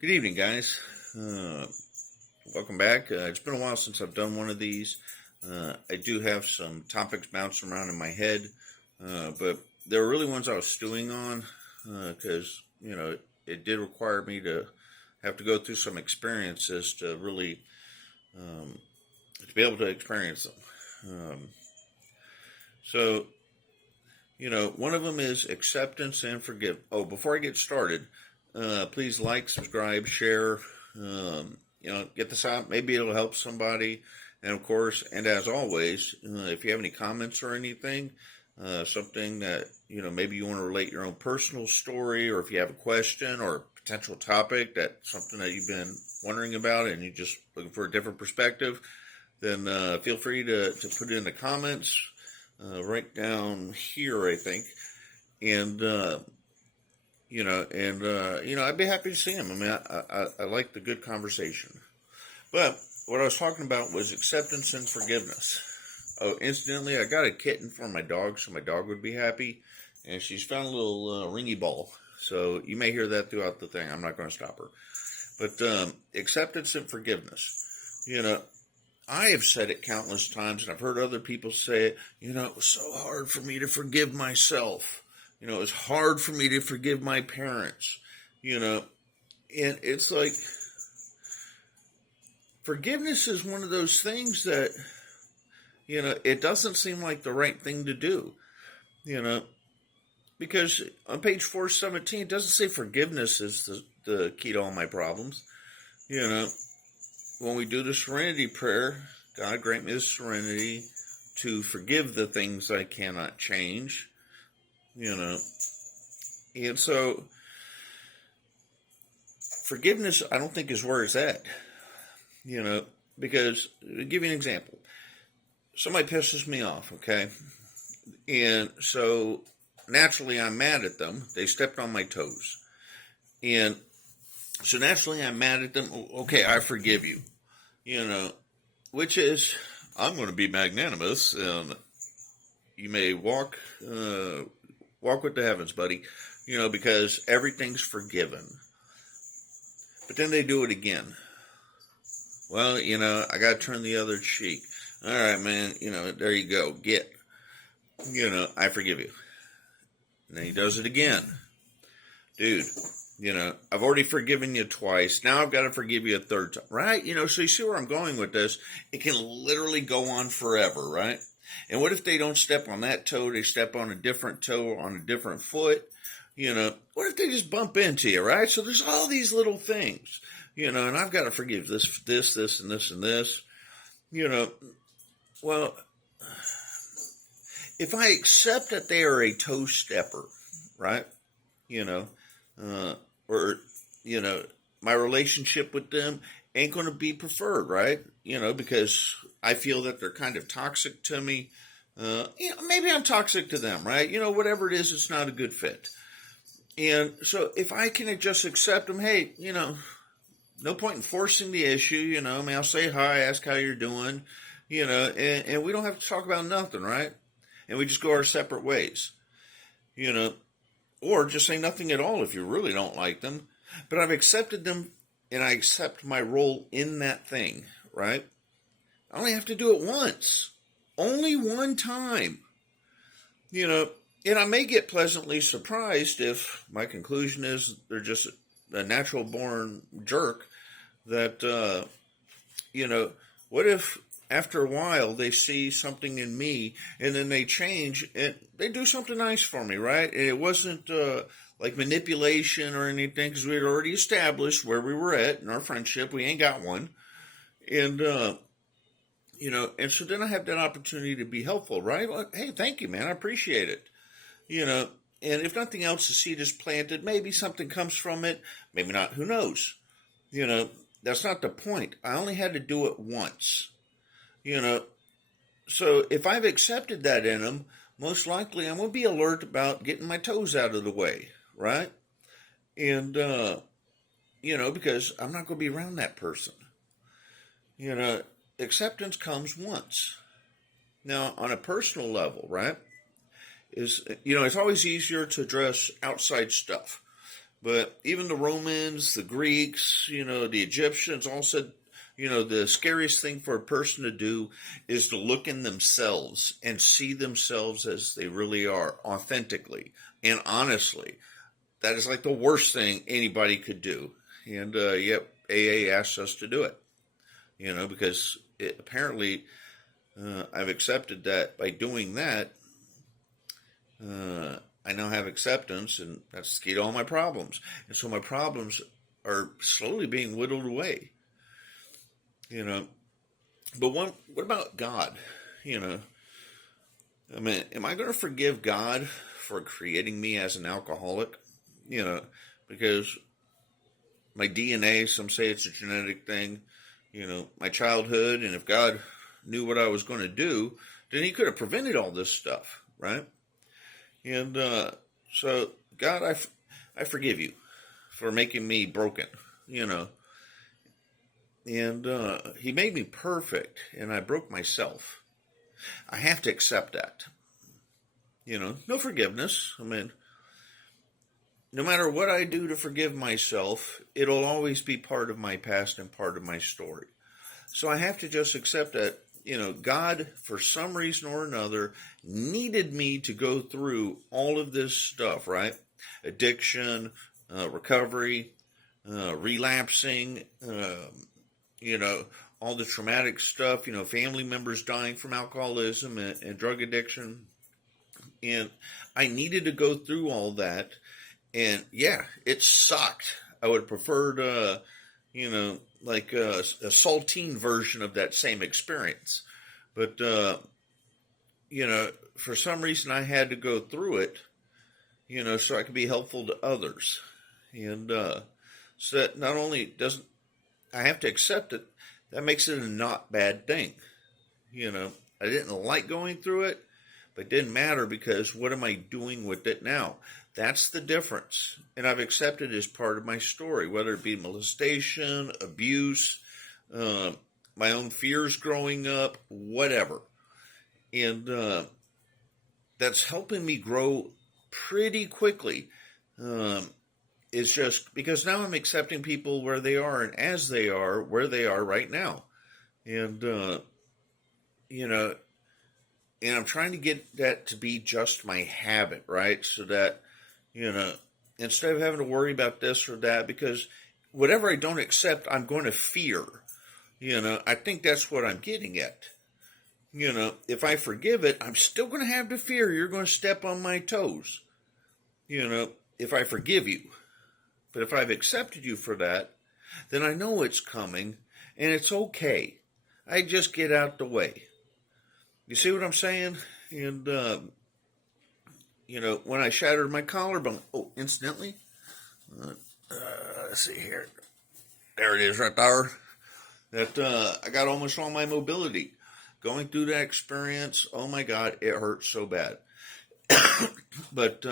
Good evening, guys. Welcome back. It's been a while since I've done one of these. I do have some topics bouncing around in my head, but there were really ones I was stewing on because, it did require me to have to go through some experiences to really to be able to experience them. So, one of them is acceptance and forgive. Oh, before I get started, please like, subscribe, share. Get this out. Maybe it'll help somebody. And of course, and as always, if you have any comments or anything, something that maybe you want to relate your own personal story, or if you have a question or a potential topic something that you've been wondering about, and you're just looking for a different perspective, then feel free to put it in the comments. Right down here, I think, and I'd be happy to see him. I mean, I like the good conversation. But what I was talking about was acceptance and forgiveness. Oh, incidentally, I got a kitten for my dog, so my dog would be happy, and she's found a little ringy ball. So you may hear that throughout the thing. I'm not going to stop her. But acceptance and forgiveness. I have said it countless times, and I've heard other people say it. It was so hard for me to forgive myself. It was hard for me to forgive my parents. And it's like, forgiveness is one of those things that, it doesn't seem like the right thing to do. Because on page 417, it doesn't say forgiveness is the key to all my problems. When we do the serenity prayer, God grant me the serenity to forgive the things I cannot change, And so, forgiveness, I don't think, is where it's at, Because, to give you an example, somebody pisses me off, okay? And so, naturally, I'm mad at them. They stepped on my toes. And so naturally, I'm mad at them. Okay, I forgive you. Which is, I'm going to be magnanimous, and you may walk with the heavens, buddy. Because everything's forgiven. But then they do it again. Well, I got to turn the other cheek. All right, man. There you go. I forgive you. And then he does it again. Dude. I've already forgiven you twice. Now I've got to forgive you a third time, right? So you see where I'm going with this. It can literally go on forever, right? And what if they don't step on that toe? They step on a different toe, on a different foot. What if they just bump into you, right? So there's all these little things, and I've got to forgive this, and this, and this. Well, if I accept that they are a toe stepper, right? Or my relationship with them ain't going to be preferred, right? Because I feel that they're kind of toxic to me. Maybe I'm toxic to them, right? Whatever it is, it's not a good fit. And so if I can just accept them, hey, no point in forcing the issue, I'll say hi, ask how you're doing, and we don't have to talk about nothing, right? And we just go our separate ways, or just say nothing at all if you really don't like them. But I've accepted them, and I accept my role in that thing, right? I only have to do it once. Only one time. And I may get pleasantly surprised if my conclusion is they're just a natural-born jerk that, what if after a while they see something in me and then they change and they do something nice for me, right? And it wasn't like manipulation or anything, because we had already established where we were at in our friendship. We ain't got one. And, and so then I have that opportunity to be helpful, right? Well, hey, thank you, man. I appreciate it. And if nothing else, the seed is planted. Maybe something comes from it. Maybe not. Who knows? That's not the point. I only had to do it once. So if I've accepted that in them, most likely I'm going to be alert about getting my toes out of the way, right? And, because I'm not going to be around that person. Acceptance comes once. Now, on a personal level, right, it's always easier to address outside stuff. But even the Romans, the Greeks, the Egyptians all said, the scariest thing for a person to do is to look in themselves and see themselves as they really are, authentically and honestly. That is like the worst thing anybody could do. And yet, AA asks us to do it, because apparently I've accepted that by doing that, I now have acceptance, and that's the key to all my problems. And so my problems are slowly being whittled away, But what about God? Am I going to forgive God for creating me as an alcoholic? Because my DNA, some say it's a genetic thing, my childhood, and if God knew what I was going to do, then he could have prevented all this stuff, right? And so, God, I forgive you for making me broken, And he made me perfect, and I broke myself. I have to accept that. No forgiveness. No matter what I do to forgive myself, it'll always be part of my past and part of my story. So I have to just accept that, God, for some reason or another, needed me to go through all of this stuff, right? Addiction, recovery, relapsing, all the traumatic stuff, family members dying from alcoholism and drug addiction. And I needed to go through all that. And yeah, it sucked. I would have preferred, like a saltine version of that same experience. But, for some reason I had to go through it, so I could be helpful to others. And so that not only doesn't, I have to accept it, that makes it a not bad thing. I didn't like going through it, but it didn't matter because what am I doing with it now? That's the difference. And I've accepted it as part of my story, whether it be molestation, abuse, my own fears growing up, whatever. And that's helping me grow pretty quickly. It's just because now I'm accepting people where they are and as they are, where they are right now. And, and I'm trying to get that to be just my habit, right? So that, instead of having to worry about this or that, because whatever I don't accept, I'm going to fear. I think that's what I'm getting at. If I forgive it, I'm still going to have the fear you're going to step on my toes. If I forgive you. But if I've accepted you for that, then I know it's coming and it's okay. I just get out the way. You see what I'm saying? And, when I shattered my collarbone, incidentally, let's see here. There it is right there. That I got almost all my mobility. Going through that experience, oh my God, it hurt so bad. But,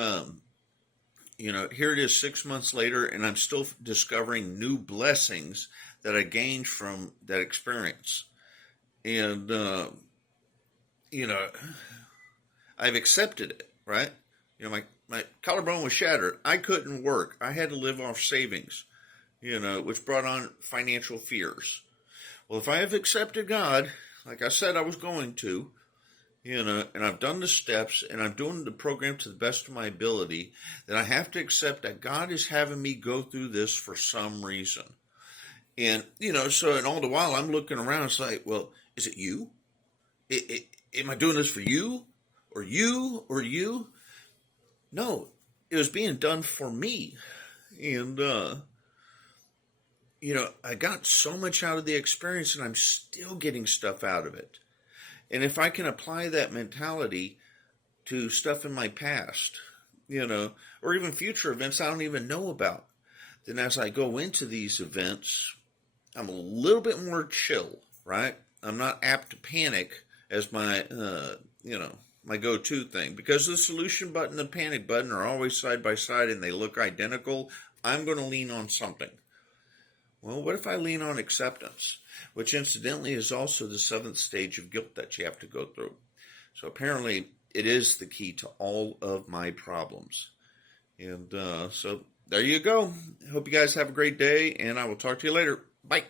here it is 6 months later, and I'm still discovering new blessings that I gained from that experience. And, I've accepted it, right? My collarbone was shattered. I couldn't work. I had to live off savings, which brought on financial fears. Well, if I have accepted God, like I said I was going to, and I've done the steps and I'm doing the program to the best of my ability, then I have to accept that God is having me go through this for some reason. And, so, and all the while I'm looking around, it's like, well, is it you? Am I doing this for you? Or you? Or you? No, it was being done for me. And, I got so much out of the experience and I'm still getting stuff out of it. And if I can apply that mentality to stuff in my past, or even future events I don't even know about, then as I go into these events, I'm a little bit more chill, right? I'm not apt to panic as my, my go-to thing. Because the solution button and the panic button are always side by side and they look identical, I'm going to lean on something. Well, what if I lean on acceptance, which incidentally is also the seventh stage of guilt that you have to go through. So apparently it is the key to all of my problems. And so there you go. Hope you guys have a great day, and I will talk to you later. Bye.